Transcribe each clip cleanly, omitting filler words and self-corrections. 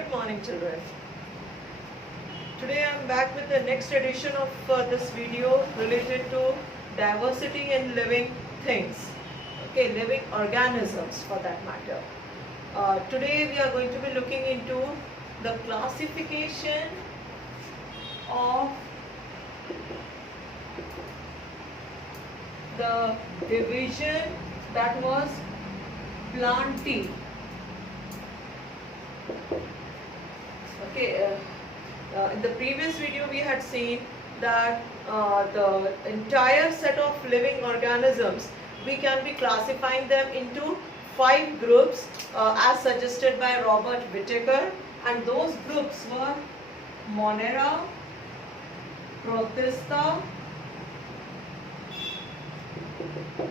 Good morning, children. Today I am back with the next edition of this video related to diversity in living things. Okay, living organisms for that matter. Today we are going to be looking into the classification of the division that was Plantae. Okay, in the previous video we had seen that the entire set of living organisms, we can be classifying them into 5 groups as suggested by Robert Whittaker, and those groups were Monera, Protista,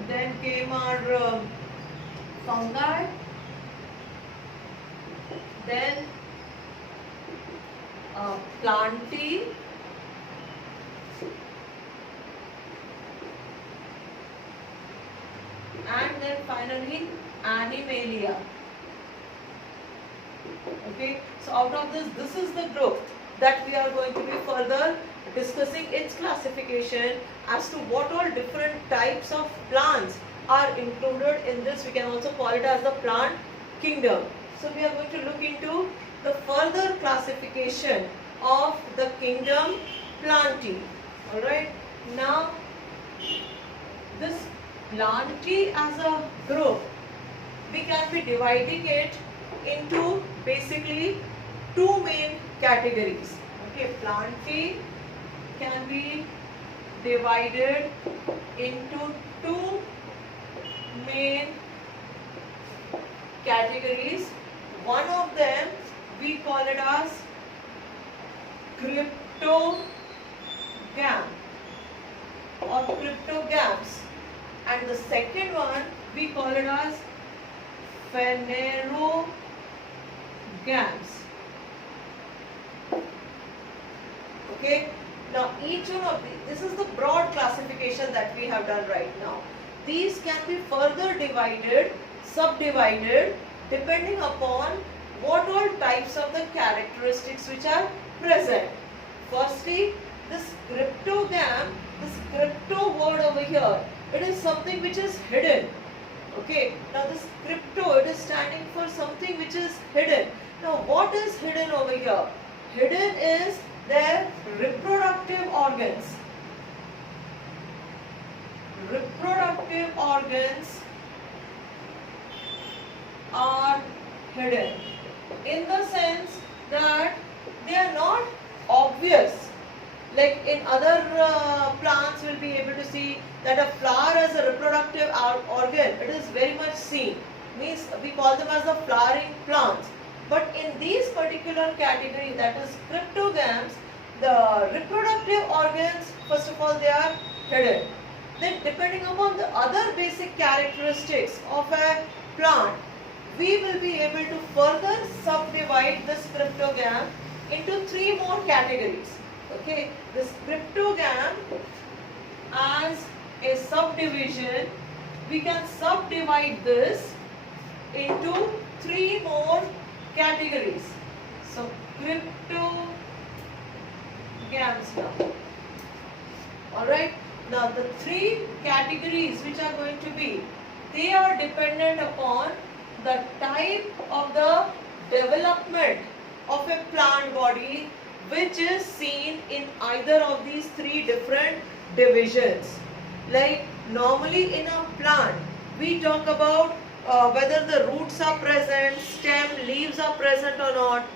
then came our fungi, then Plantae, and then finally Animalia. Okay, so out of this is the group that we are going to be further discussing its classification as to what all different types of plants are included in this. We can also call it as the plant kingdom. So we are going to look into the further classification of the kingdom Plantae. Alright, now this Plantae as a group, we can be dividing it into basically 2 main categories. Okay, Plantae can be divided into 2 main categories. One of them we call it as cryptogam or cryptogams, and the second one we call it as phanerogams. Okay, now each one of these, this is the broad classification that we have done right now. These can be further divided, subdivided, depending upon what all types of the characteristics which are present. Firstly, this cryptogam, this crypto word over here, it is something which is hidden. Okay, now this crypto, it is standing for something which is hidden. Now what is hidden over here? Hidden is their reproductive organs. Reproductive organs are hidden in the sense that they are not obvious. Like in other plants, we'll be able to see that a flower as a reproductive organ, it is very much seen. Means we call them as the flowering plants. But in these particular category, that is cryptogams, the reproductive organs, first of all, they are hidden. Then depending upon the other basic characteristics of a plant, we will be able to further subdivide this cryptogam into 3 more categories. Okay, this cryptogam as a subdivision, we can subdivide this into 3 more categories. So cryptogams now. Alright, now the 3 categories which are going to be, they are dependent upon the type of the development of a plant body which is seen in either of these 3 different divisions. Like normally in a plant, we talk about whether the roots are present, stem, leaves are present or not.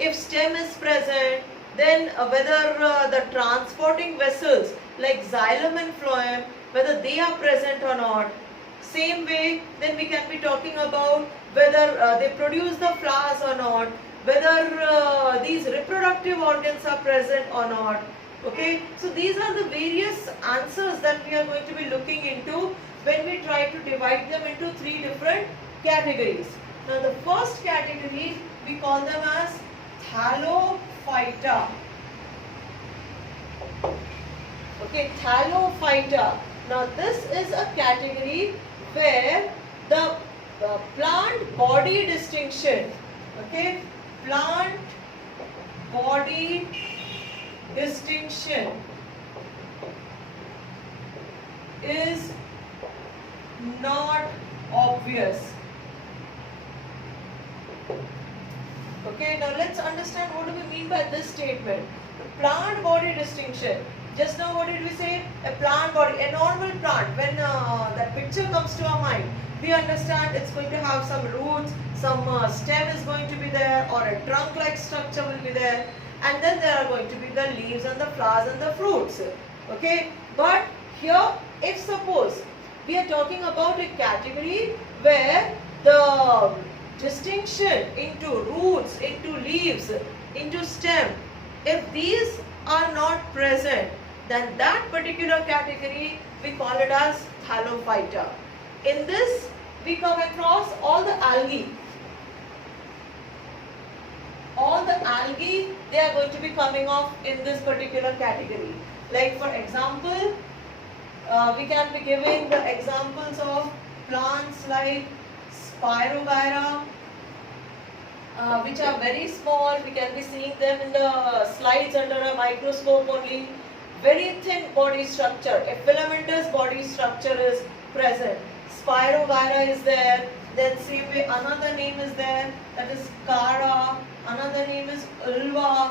If stem is present, then whether the transporting vessels like xylem and phloem, whether they are present or not. Same way, then we can be talking about whether they produce the flowers or not, whether these reproductive organs are present or not. Okay, so these are the various answers that we are going to be looking into when we try to divide them into 3 different categories. Now the first category, we call them as Thallophyta. Okay, Thallophyta. Now this is a category where the plant body distinction, okay, plant body distinction is not obvious. Okay, now let's understand what do we mean by this statement. Plant body distinction. Just now what did we say? A plant body, a normal plant. When that picture comes to our mind, we understand it's going to have some roots, some stem is going to be there, or a trunk-like structure will be there, and then there are going to be the leaves and the flowers and the fruits. Okay, but here, if suppose we are talking about a category where the distinction into roots, into leaves, into stem, if these are not present, then that particular category we call it as Thallophyta. In this we come across all the algae. All the algae, they are going to be coming off in this particular category. Like for example, we can be giving the examples of plants like Spirogyra, which are very small. We can be seeing them in the slides under a microscope only. Very thin body structure, a filamentous body structure is present. Spirogyra is there. Then same way another name is there, that is Chara. Another name is Ulva.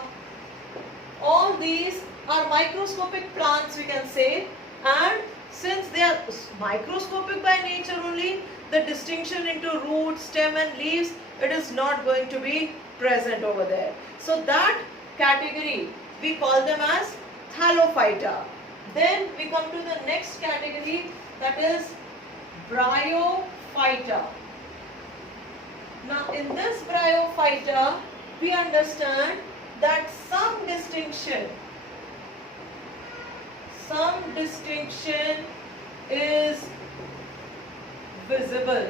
All these are microscopic plants, we can say, and since they are microscopic by nature only, the distinction into root, stem and leaves, it is not going to be present over there. So that category, we call them as Thallophyta. Then we come to the next category, that is Bryophyta. Now in this Bryophyta, we understand that some distinction is visible.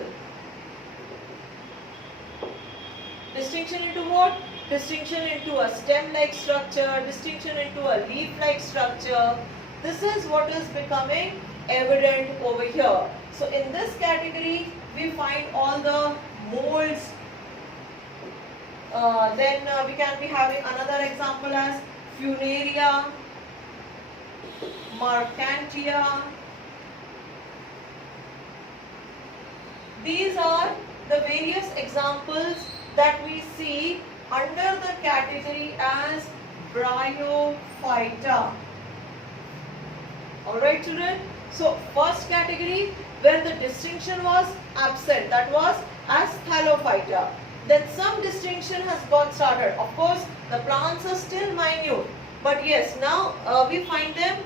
Distinction into what? Distinction into a stem-like structure, distinction into a leaf-like structure. This is what is becoming evident over here. So in this category, we find all the molds. Then we can be having another example as Funaria, Mercantia. These are the various examples that we see under the category as Bryophyta. Alright children, so first category where the distinction was absent, that was as Thallophyta. Then some distinction has got started. Of course, the plants are still minute, but yes, now we find them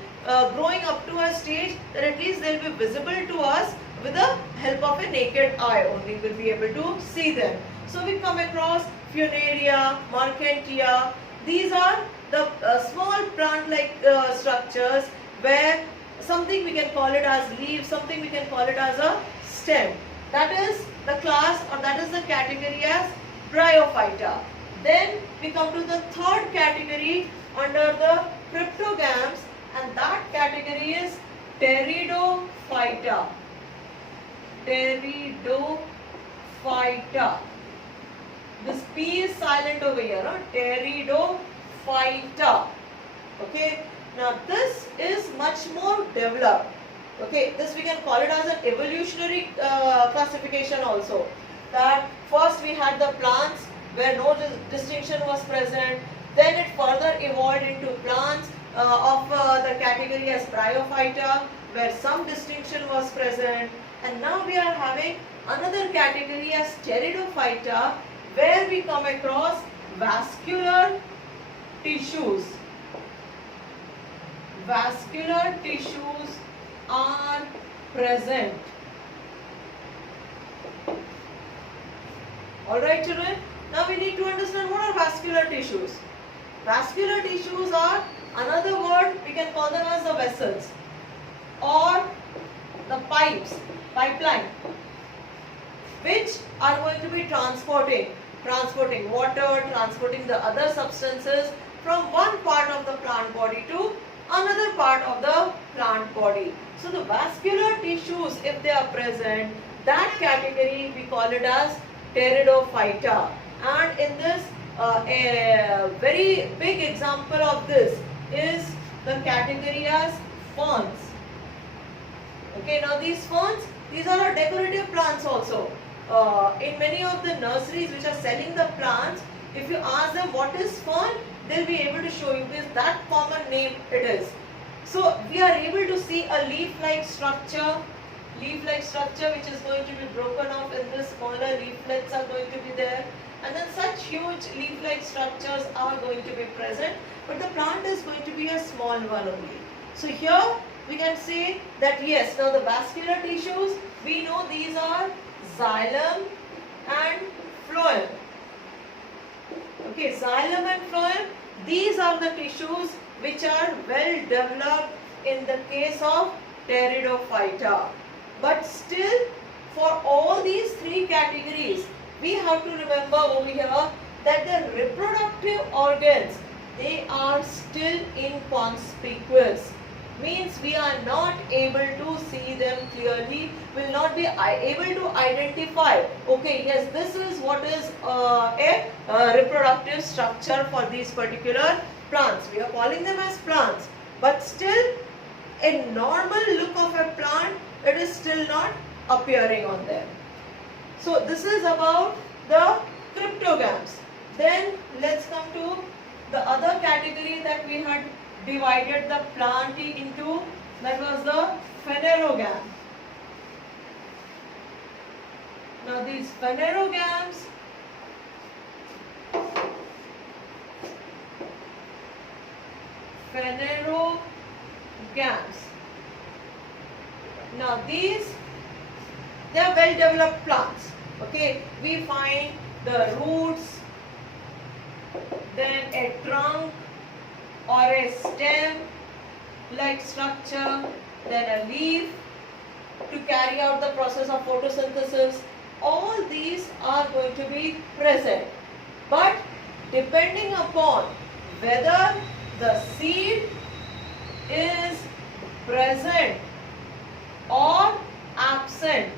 growing up to a stage that at least they will be visible to us with the help of a naked eye only. We will be able to see them. So we come across Funaria, Mercantia. These are the small plant-like structures where something we can call it as leaf, something we can call it as a stem. That is the class, or that is the category as Bryophyta. Then we come to the third category under the cryptogams, and that category is Pteridophyta. Pteridophyta. This P is silent over here, no? Pteridophyta. Okay. Now this is much more developed. Okay, this we can call it as an evolutionary classification also. That first we had the plants where no distinction was present. Then it further evolved into plants of the category as Bryophyta, where some distinction was present. And now we are having another category as Pteridophyta, where we come across vascular tissues. Vascular tissues are present. Alright children, now we need to understand what are vascular tissues. Vascular tissues are another word, we can call them as the vessels or the pipes, pipeline, which are going to be transporting water, transporting the other substances from one part of the plant body to another part of the plant body. So the vascular tissues, if they are present, that category we call it as Pteridophyta. And in this A very big example of this is the category as ferns. Okay, now these ferns, these are decorative plants also. In many of the nurseries which are selling the plants, if you ask them what is fern, they'll be able to show you, because that common name it is. So we are able to see a leaf-like structure which is going to be broken off in this, smaller leaflets are going to be there, and then such huge leaf-like structures are going to be present, but the plant is going to be a small one only. So here we can say that yes, now the vascular tissues, we know these are xylem and phloem. Okay, xylem and phloem, these are the tissues which are well developed in the case of Pteridophyta. But still, for all these three categories, we have to remember over here that the reproductive organs, they are still inconspicuous. Means we are not able to see them clearly, will not be able to identify, okay, yes, this is what is a reproductive structure for these particular plants. We are calling them as plants, but still a normal look of a plant, it is still not appearing on them. So this is about the cryptogams. Then let's come to the other category that we had divided the plant into, that was the phanerogam. Now these phanerogams, now these, they are well developed plants. Okay, we find the roots, then a trunk or a stem like structure, then a leaf to carry out the process of photosynthesis. All these are going to be present, but depending upon whether the seed is present or absent,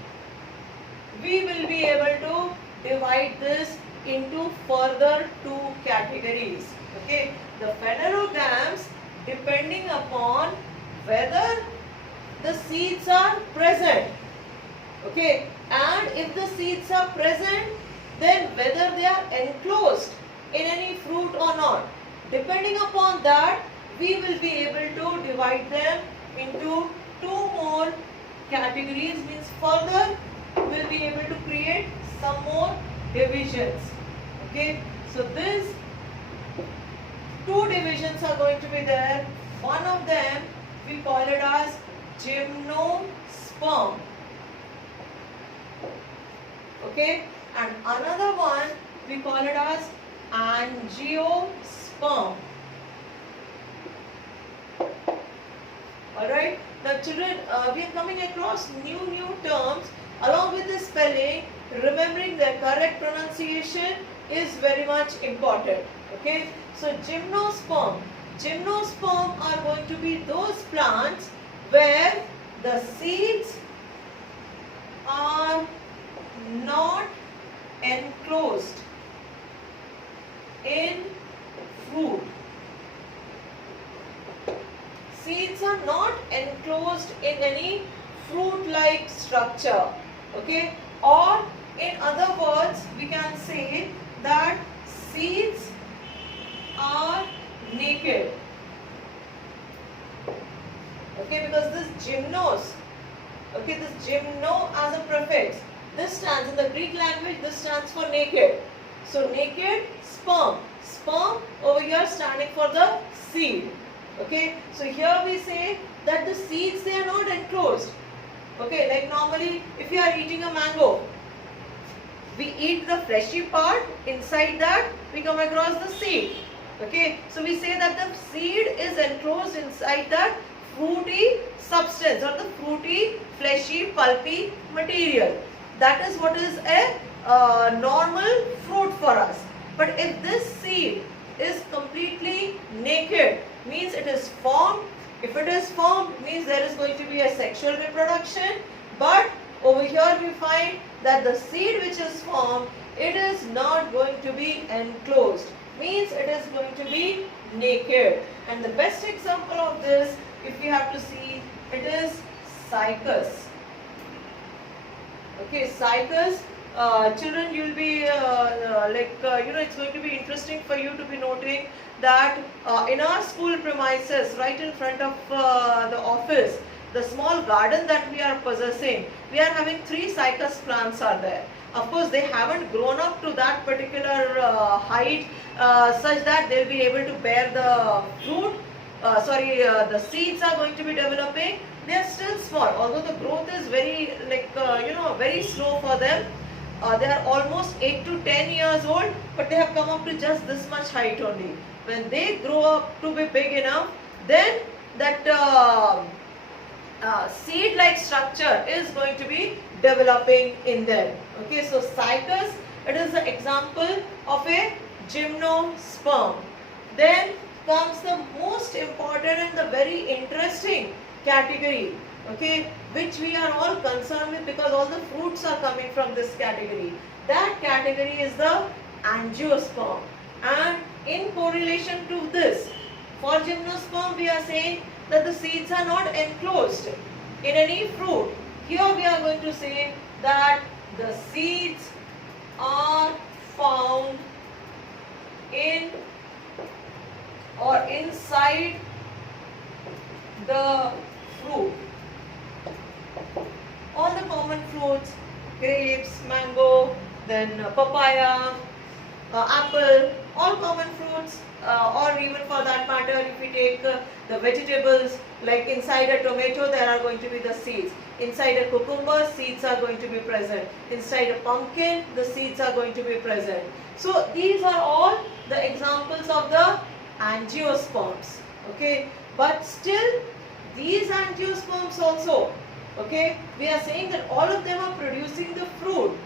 we will be able to divide this into further two categories. Okay, the phanerogams, depending upon whether the seeds are present, okay, and if the seeds are present, then whether they are enclosed in any fruit or not. Depending upon that, we will be able to divide them into two more categories, means further we will be able to create some more divisions. Okay, so these two divisions are going to be there. One of them we call it as gymnosperm. Okay, and another one we call it as angiosperm. Alright, now children, we are coming across new terms. Along with the spelling, remembering the correct pronunciation is very much important. Okay, so gymnosperm are going to be those plants where the seeds are not enclosed in fruit. Seeds are not enclosed in any fruit-like structure. Okay, or in other words, we can say that seeds are naked. Okay, because this gymnos, okay, this gymno as a prefix, this stands in the Greek language, this stands for naked. So naked sperm, sperm over here standing for the seed. Okay, so here we say that the seeds, they are not enclosed. Okay, like normally if you are eating a mango, we eat the fleshy part, inside that we come across the seed. Okay, so we say that the seed is enclosed inside that fruity substance or the fruity, fleshy, pulpy material. That is what is a normal fruit for us. But if this seed is completely naked, means it is formed. If it is formed, means there is going to be a sexual reproduction. But over here we find that the seed which is formed it is not going to be enclosed, means it is going to be naked. And the best example of this, if we have to see, it is cycas. Okay, cycas. Children, you'll be it's going to be interesting for you to be noting that in our school premises, right in front of the office, the small garden that we are possessing, we are having 3 cycas plants are there. Of course, they haven't grown up to that particular height such that they'll be able to bear the fruit. The seeds are going to be developing. They are still small, although the growth is very very slow for them. They are almost 8 to 10 years old, but they have come up to just this much height only. When they grow up to be big enough, then that seed-like structure is going to be developing in them. Okay, so cycas, it is the example of a gymnosperm. Then comes the most important and the very interesting category, okay, which we are all concerned with because all the fruits are coming from this category. That category is the angiosperm. And in correlation to this, for gymnosperm we are saying that the seeds are not enclosed in any fruit. Here we are going to say that the seeds are found in or inside the fruit. All the common fruits, grapes, mango, then papaya, apple, all common fruits, or even for that matter, if we take the vegetables, like inside a tomato there are going to be the seeds. Inside a cucumber, seeds are going to be present. Inside a pumpkin, the seeds are going to be present. So these are all the examples of the angiosperms. Okay, but still these angiosperms also, okay, we are saying that all of them are producing the fruit.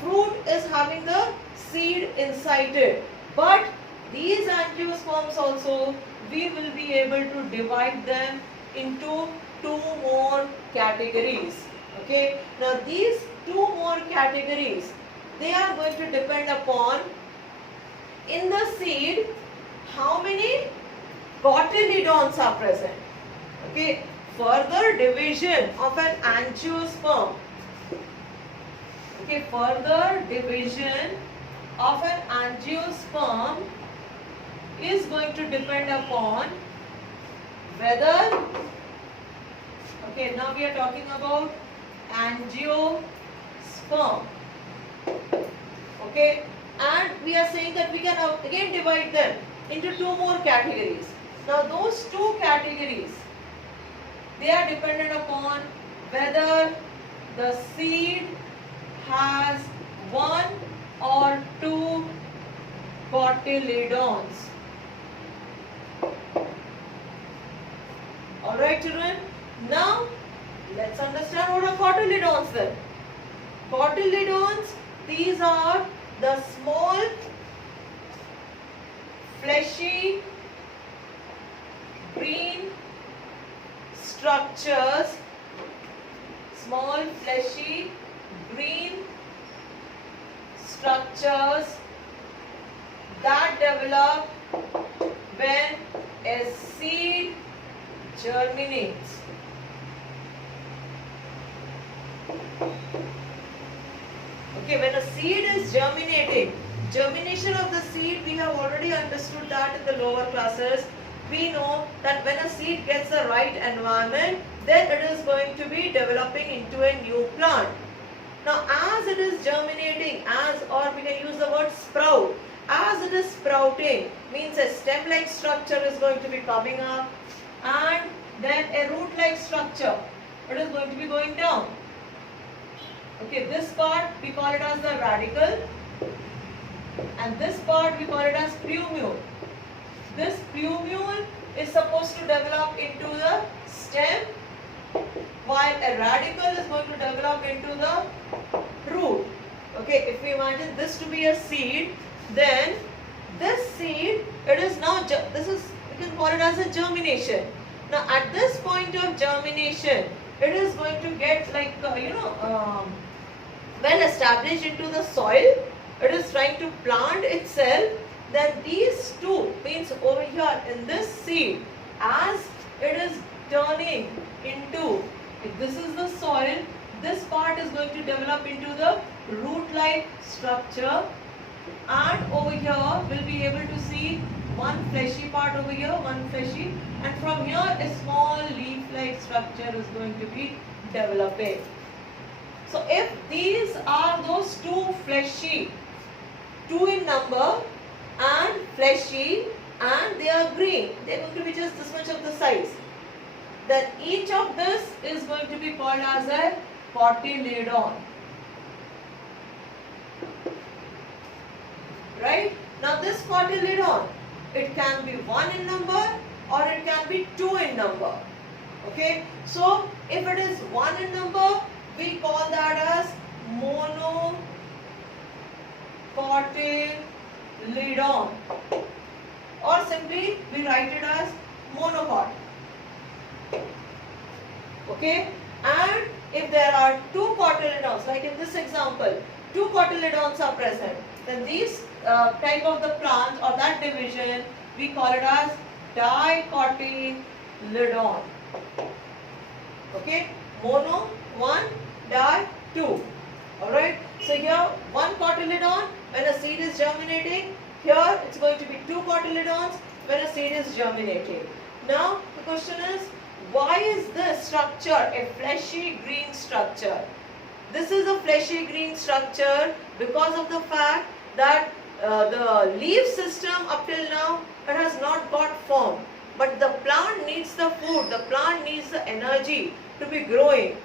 Fruit is having the seed inside it, but these angiosperms also, we will be able to divide them into 2 more categories. Okay, now these 2 more categories, they are going to depend upon, in the seed, how many cotyledons are present. Okay, further division of an angiosperm. Okay, further division of an angiosperm is going to depend upon whether, okay, now we are talking about angiosperm. Okay, and we are saying that we can again divide them into 2 more categories. Now those 2 categories, they are dependent upon whether the seed has 1 or 2 cotyledons. Alright children, now let's understand what are cotyledons then. Cotyledons, these are the small fleshy green structures, small fleshy green structures that develop when a seed germinates. Okay, when a seed is germinating, germination of the seed, we have already understood that in the lower classes. We know that when a seed gets the right environment, then it is going to be developing into a new plant. Now as it is germinating, or we can use the word sprout, as it is sprouting, means a stem-like structure is going to be coming up, and then a root-like structure, it is going to be going down. Okay, this part we call it as the radicle, and this part we call it as plumule. This plumule is supposed to develop into the stem, while a radicle is going to develop into the root. Okay, if we imagine this to be a seed, then this seed, it is now, this is, you can call it as a germination. Now at this point of germination, it is going to get like, well established into the soil, it is trying to plant itself, then these two means over here in this seed, as it is turning into, if this is the soil, this part is going to develop into the root-like structure, and over here we'll be able to see one fleshy part over here, one fleshy, and from here a small leaf-like structure is going to be developing. So if these are those two fleshy, two in number and fleshy, and they are green, they are going to be just this much of the size, then each of this is going to be called as a cotyledon. Right? Now this cotyledon, it can be 1 in number or it can be 2 in number. Okay? So if it is 1 in number, we call that as monocotyledon, or simply we write it as monocot. Okay? And if there are 2 cotyledons, like in this example, 2 cotyledons are present, then these type of the plant or that division, we call it as dicotyledon. Okay? Mono, 1, di, 2. Alright? So here 1 cotyledon when a seed is germinating. Here it's going to be 2 cotyledons when a seed is germinating. Now the question is, why is this structure a fleshy green structure? This is a fleshy green structure because of the fact that the leaf system up till now, it has not got formed. But the plant needs the food, the plant needs the energy to be growing.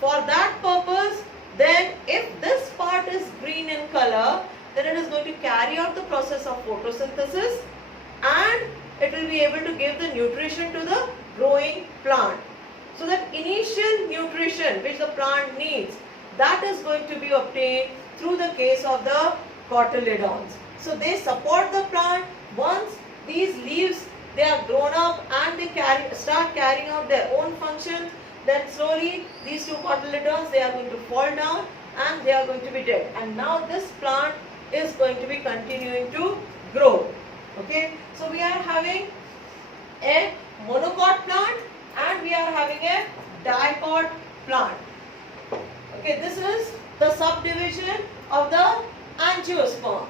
For that purpose, then if this part is green in color, then it is going to carry out the process of photosynthesis and it will be able to give the nutrition to the growing plant. So that initial nutrition which the plant needs, that is going to be obtained through the case of the cotyledons. So they support the plant. Once these leaves, they are grown up and they start carrying out their own functions, then slowly these 2 cotyledons, they are going to fall down and they are going to be dead. And now this plant is going to be continuing to grow. Okay, so we are having a monocot plant and we are having a dicot plant. Okay, this is the subdivision of the angiosperm.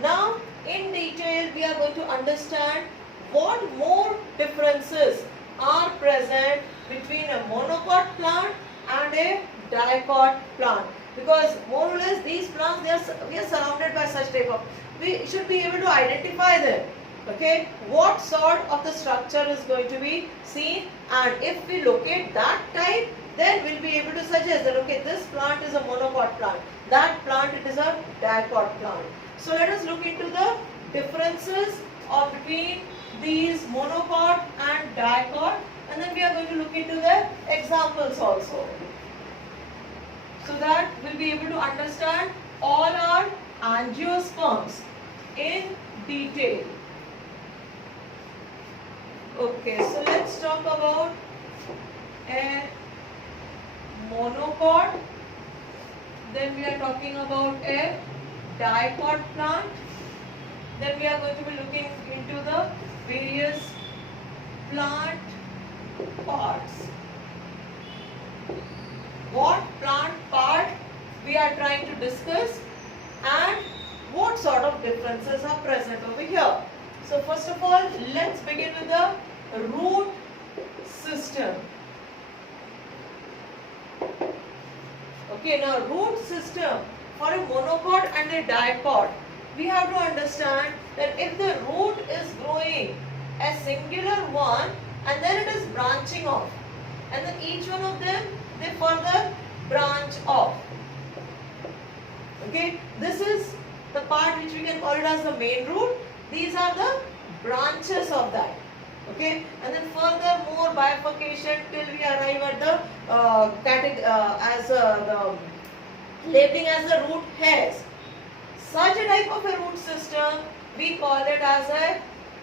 Now in detail we are going to understand what more differences are present between a monocot plant and a dicot plant, because more or less these plants, we are surrounded by such type of, we should be able to identify them. Okay, what sort of the structure is going to be seen, and if we locate that type, then we'll be able to suggest that okay, this plant is a monocot plant, that plant it is a dicot plant. So let us look into the differences of between these monocot and dicot, and then we are going to look into the examples also, so that we'll be able to understand all our angiosperms in detail. Okay, so let's talk about a monocot, then we are talking about a dicot plant, then we are going to be looking into the various plant parts. What plant part we are trying to discuss and what sort of differences are present over here. So first of all, let's begin with the root system. Okay, now root system for a monocot and a dicot, we have to understand that if the root is growing a singular one and then it is branching off, and then each one of them, they further branch off. Okay, this is the part which we can call it as the main root. These are the branches of that. Okay, and then further more bifurcation till we arrive at the the labeling as the root hairs. Such a type of a root system, we call it as a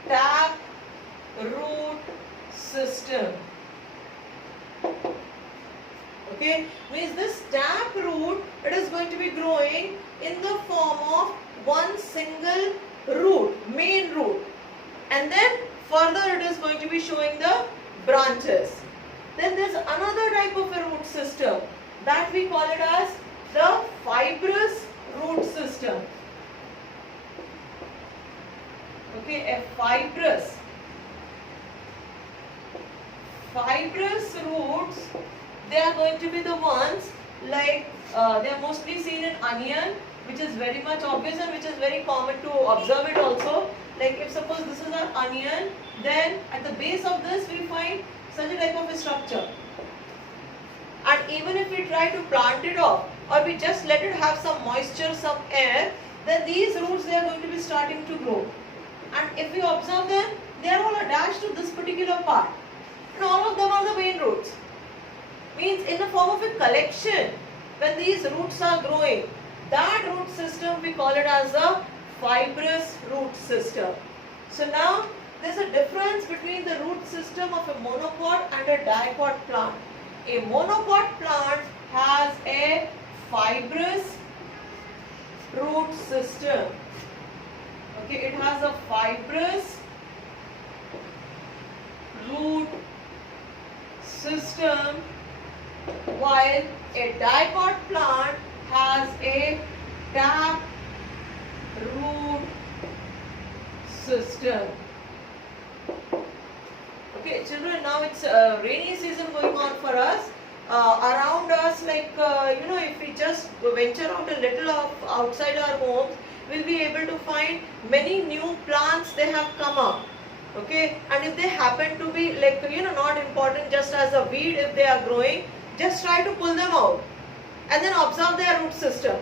tap root system. Okay, means this tap root, it is going to be growing in the form of one single root, main root, and then further it is going to be showing the branches. Then there is another type of a root system that we call it as the fibrous root system. Okay, a fibrous roots, they are going to be the ones like they are mostly seen in onion, which is very much obvious and which is very common to observe it also. Like if suppose this is an onion, then at the base of this we find such a type of a structure. And even if we try to plant it off or we just let it have some moisture, some air, then these roots, they are going to be starting to grow. And if we observe them, they are all attached to this particular part. And all of them are the main roots. Means in the form of a collection, when these roots are growing, that root system we call it as a fibrous root system. So now there is a difference between the root system of a monocot and a dicot plant. A monocot plant has a fibrous root system. Okay, it has a fibrous root system, while a dicot plant has a tap root system. Okay, children, now it's rainy season going on for us. Around us, like if we just venture out a little outside our homes, we'll be able to find many new plants they have come up. Okay, and if they happen to be like not important just as a weed, if they are growing, just try to pull them out and then observe their root system.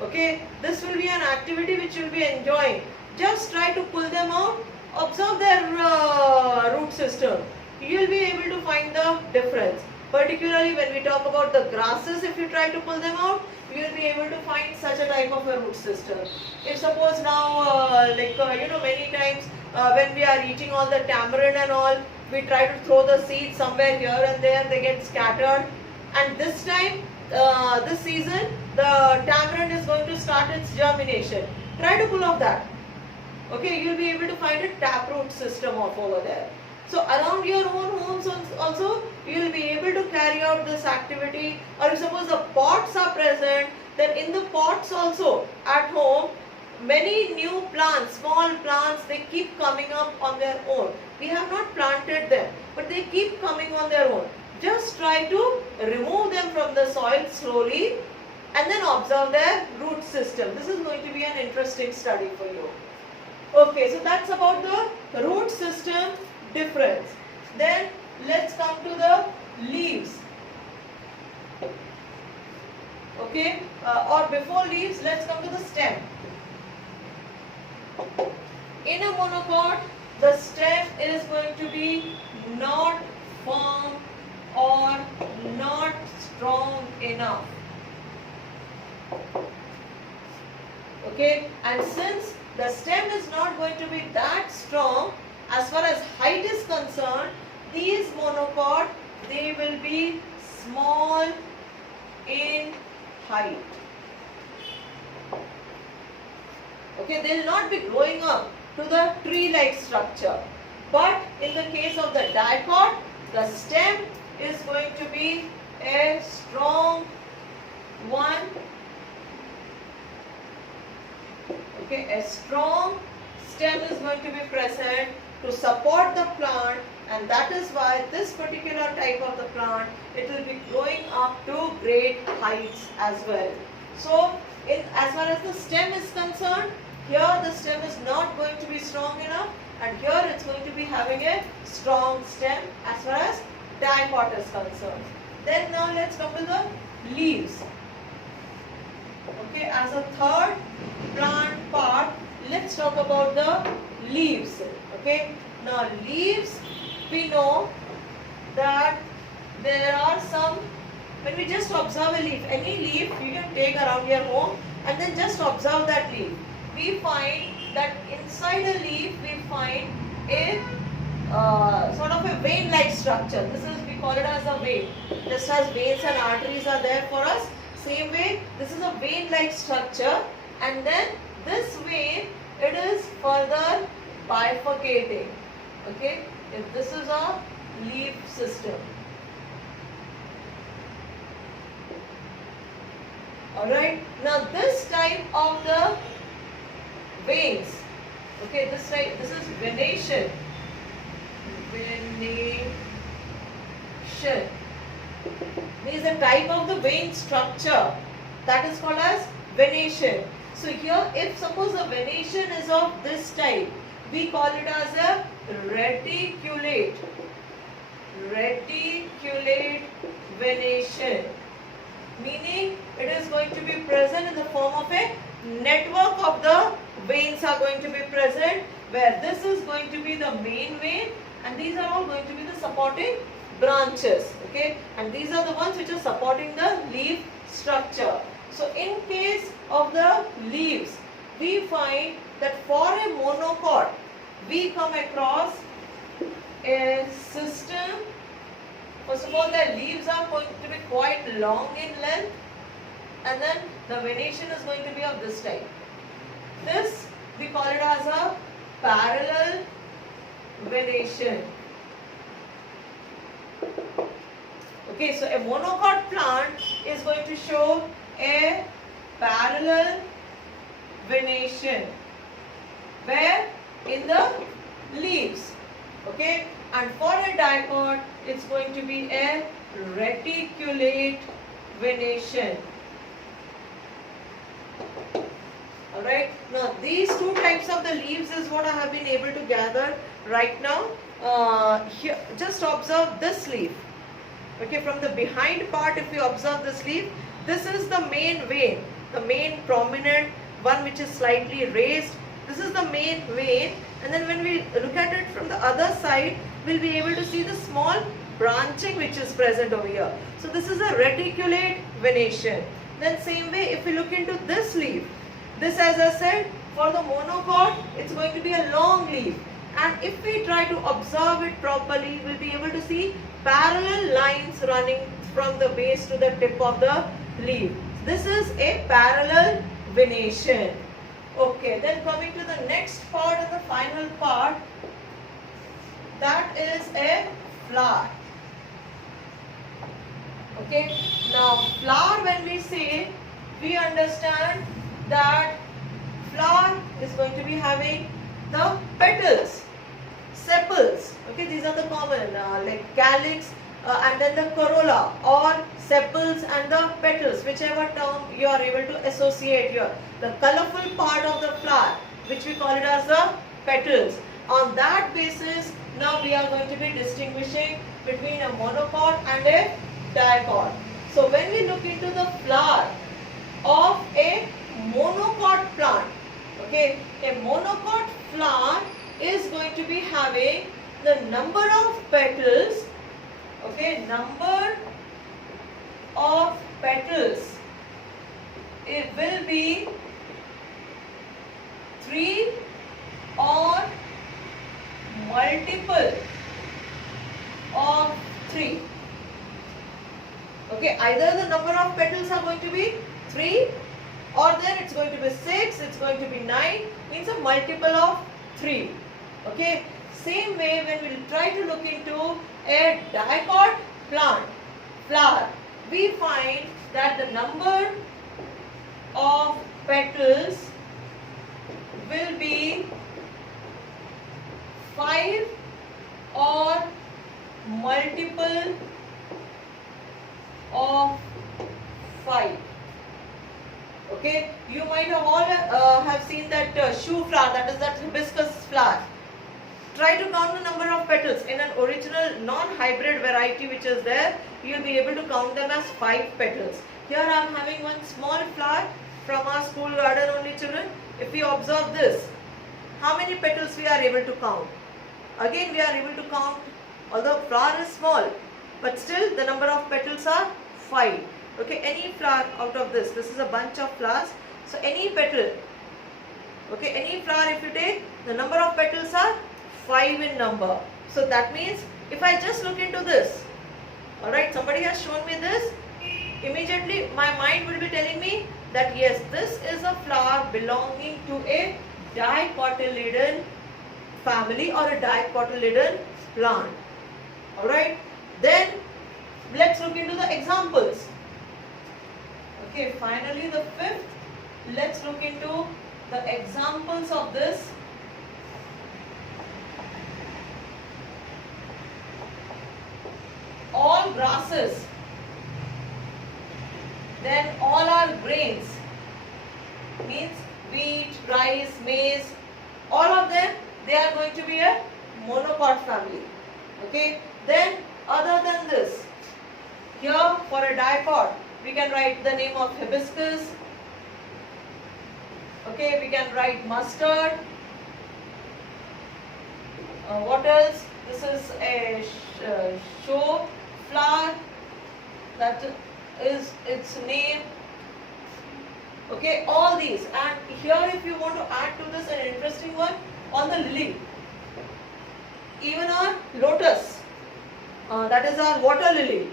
Okay, this will be an activity which you'll be enjoying. Just try to pull them out, observe their root system. You will be able to find the difference. Particularly when we talk about the grasses, if you try to pull them out, you will be able to find such a type of a root system. If suppose now, many times when we are eating all the tamarind and all, we try to throw the seeds somewhere here and there, they get scattered. And this time, this season, the tamarind is going to start its germination. Try to pull off that. Okay, you will be able to find a taproot system of over there. So around your own homes also, you will be able to carry out this activity. Or if suppose the pots are present, then in the pots also at home, many new plants, small plants, they keep coming up on their own. We have not planted them, but they keep coming on their own. Just try to remove them from the soil slowly and then observe their root system. This is going to be an interesting study for you. Okay, so that's about the root system difference. Then let's come to the leaves. Okay, or before leaves, let's come to the stem. In a monocot, the stem is going to be not firm or not strong enough. Okay, and since the stem is not going to be that strong, as far as height is concerned, these monocot, they will be small in height. Okay, they will not be growing up to the tree-like structure. But in the case of the dicot, the stem is going to be a strong one. Okay, a strong stem is going to be present to support the plant, and that is why this particular type of the plant, it will be growing up to great heights as well. So, as far as the stem is concerned, here the stem is not going to be strong enough, and here it's going to be having a strong stem as far as dicot is concerned. Then now let's come to the leaves. Okay, as a third plant part, let's talk about the leaves. Okay, now leaves, we know that there are some, when we just observe a leaf, any leaf you can take around your home and then just observe that leaf. We find that inside a leaf we find a sort of a vein-like structure. This is, we call it as a vein. Just as veins and arteries are there for us, same way this is a vein-like structure, and then this vein, it is further bifurcating. Okay, if this is a leaf system. Alright, now this type of the veins, okay, this is venation. Venation means the type of the vein structure, that is called as venation. So here, if suppose the venation is of this type, we call it as a reticulate. Reticulate venation, meaning it is going to be present in the form of a network of the veins are going to be present, where this is going to be the main vein and these are all going to be the supporting branches. Okay, and these are the ones which are supporting the leaf structure. So in case of the leaves, we find that for a monocot, we come across a system. First of all, the leaves are going to be quite long in length, and then the venation is going to be of this type. This we call it as a parallel venation. Okay, so a monocot plant is going to show a parallel venation where in the leaves. Okay, and for a dicot, it's going to be a reticulate venation. Alright, now these two types of the leaves is what I have been able to gather right now. Here, just observe this leaf. Okay, from the behind part, if you observe this leaf, this is the main vein, the main prominent one which is slightly raised. This is the main vein, and then when we look at it from the other side, we'll be able to see the small branching which is present over here. So this is a reticulate venation. Then same way, if we look into this leaf, this, as I said, for the monocot, it's going to be a long leaf. And if we try to observe it properly, we'll be able to see parallel lines running from the base to the tip of the leaf. This is a parallel venation. Okay, then coming to the next part and the final part, that is a flower. Okay, now flower, when we say, we understand that flower is going to be having the petals, sepals. Okay, these are the common like calyx and then the corolla, or sepals and the petals, whichever term you are able to associate here. The colorful part of the flower, which we call it as the petals. On that basis, now we are going to be distinguishing between a monocot and a dicot. So when we look into the flower of a monocot plant, okay, a monocot flower is going to be having the number of petals, okay, number of petals, it will be 3 or multiple of 3. Okay, either the number of petals are going to be 3, or then it's going to be 6, it's going to be 9, means a multiple of 3. Okay, same way when we try to look into a dicot plant flower, we find that the number of petals will be 5 or multiple of 5. Okay, you might have all have seen that shoe flower, that is that hibiscus flower. Try to count the number of petals. In an original non-hybrid variety which is there, you will be able to count them as 5 petals. Here I am having one small flower from our school garden only, children. If we observe this, how many petals we are able to count? Again we are able to count, although flower is small, but still the number of petals are 5. Okay, any flower out of this is a bunch of flowers. So any petal, okay, any flower if you take, the number of petals are 5 in number. So that means if I just look into this, Alright, somebody has shown me this. Immediately my mind will be telling me that yes, this is a flower belonging to a dicotyledon family or a dicotyledon plant. Alright, then let's look into the examples. Okay, finally the fifth, let's look into the examples of this. All grasses, then all are grains, means wheat, rice, maize, all of them, they are going to be a monocot family. Okay, then other than this, here for a dicot, we can write the name of hibiscus. Okay, we can write mustard. What else? This is a show flower, that is its name. Okay, all these. And here if you want to add to this an interesting one, on the lily, even our lotus, that is our water lily.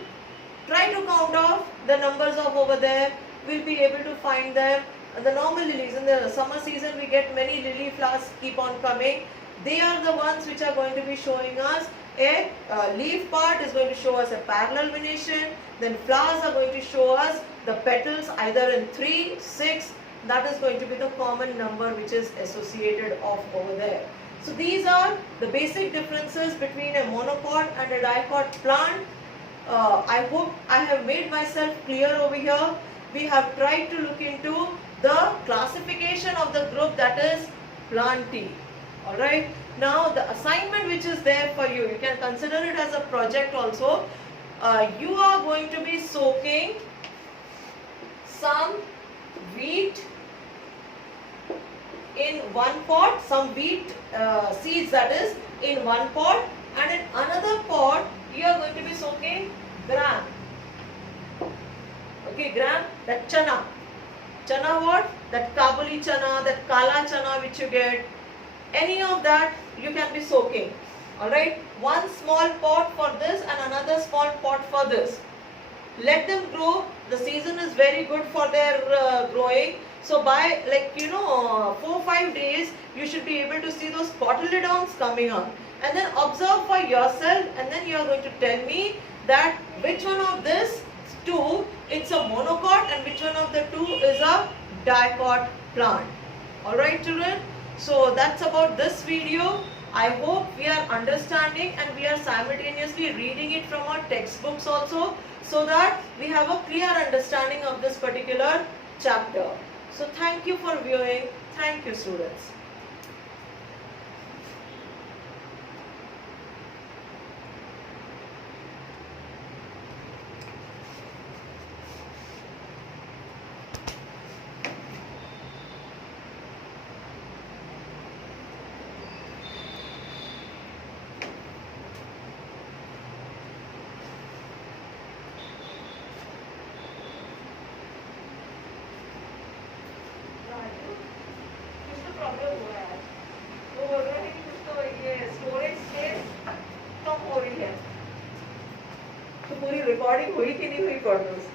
Try to count off the numbers of over there, we'll be able to find them. The normal lilies, in the summer season we get many lily flowers keep on coming. They are the ones which are going to be showing us a leaf part is going to show us a parallel venation. Then flowers are going to show us the petals either in 3, 6. That is going to be the common number which is associated of over there. So these are the basic differences between a monocot and a dicot plant. I hope I have made myself clear over here. We have tried to look into the classification of the group, that is Plantae. Alright, now the assignment which is there for you, you can consider it as a project also. You are going to be soaking some wheat in one pot, some wheat seeds, that is in one pot, and in another pot you are going to be soaking gram. Okay, gram, that chana. Chana what? That kabuli chana, that kala chana which you get. Any of that you can be soaking. Alright, one small pot for this and another small pot for this. Let them grow. The season is very good for their growing. So by 4-5 days you should be able to see those cotyledons coming up. And then observe for yourself, and then you are going to tell me that which one of this two it's a monocot and which one of the two is a dicot plant. Alright children, so that's about this video. I hope we are understanding and we are simultaneously reading it from our textbooks also, so that we have a clear understanding of this particular chapter. So thank you for viewing. Thank you students. तो पूरी recording हुई कि नहीं हुई पढ़ दो।